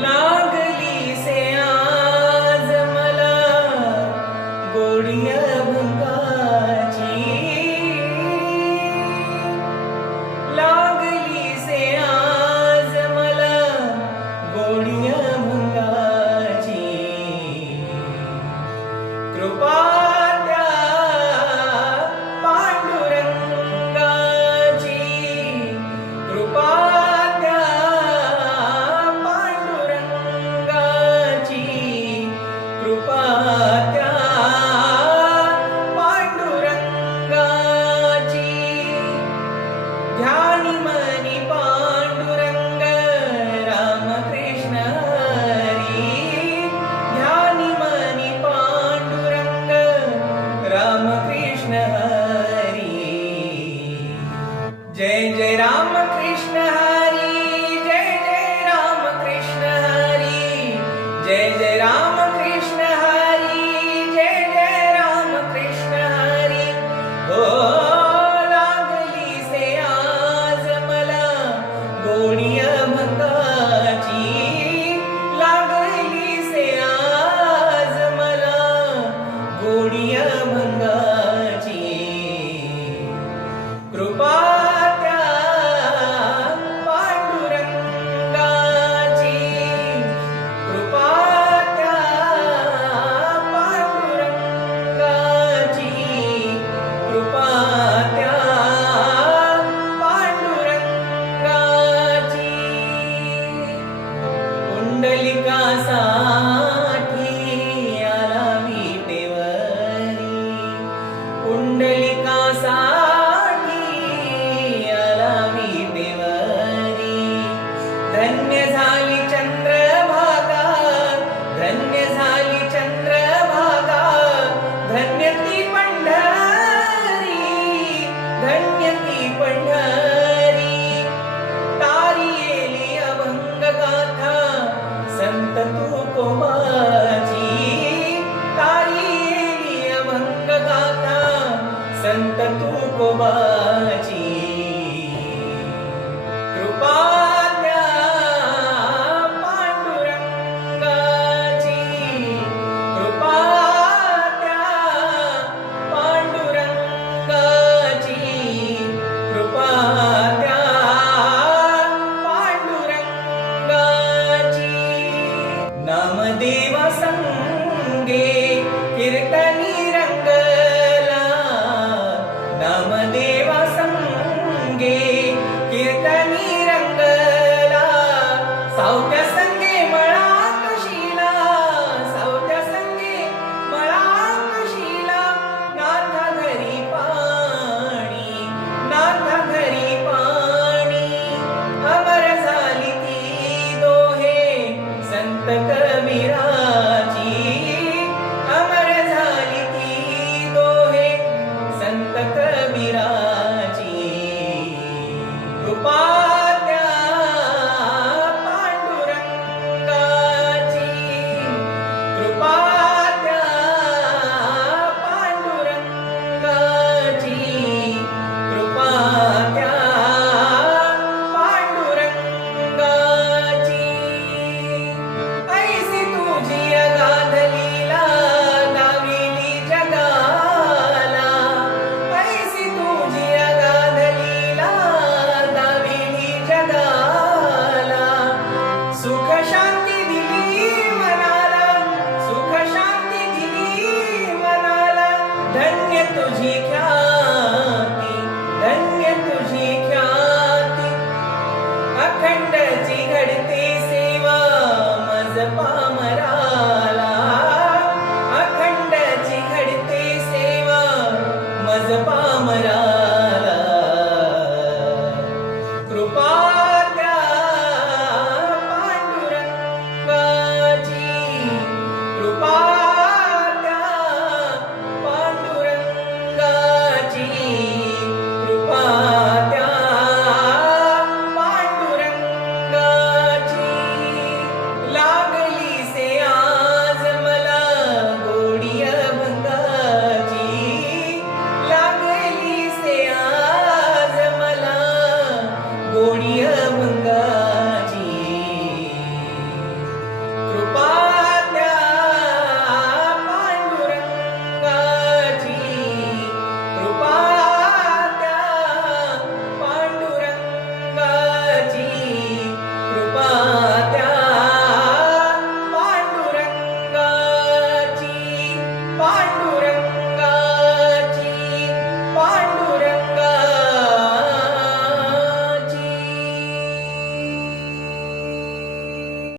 love. Godia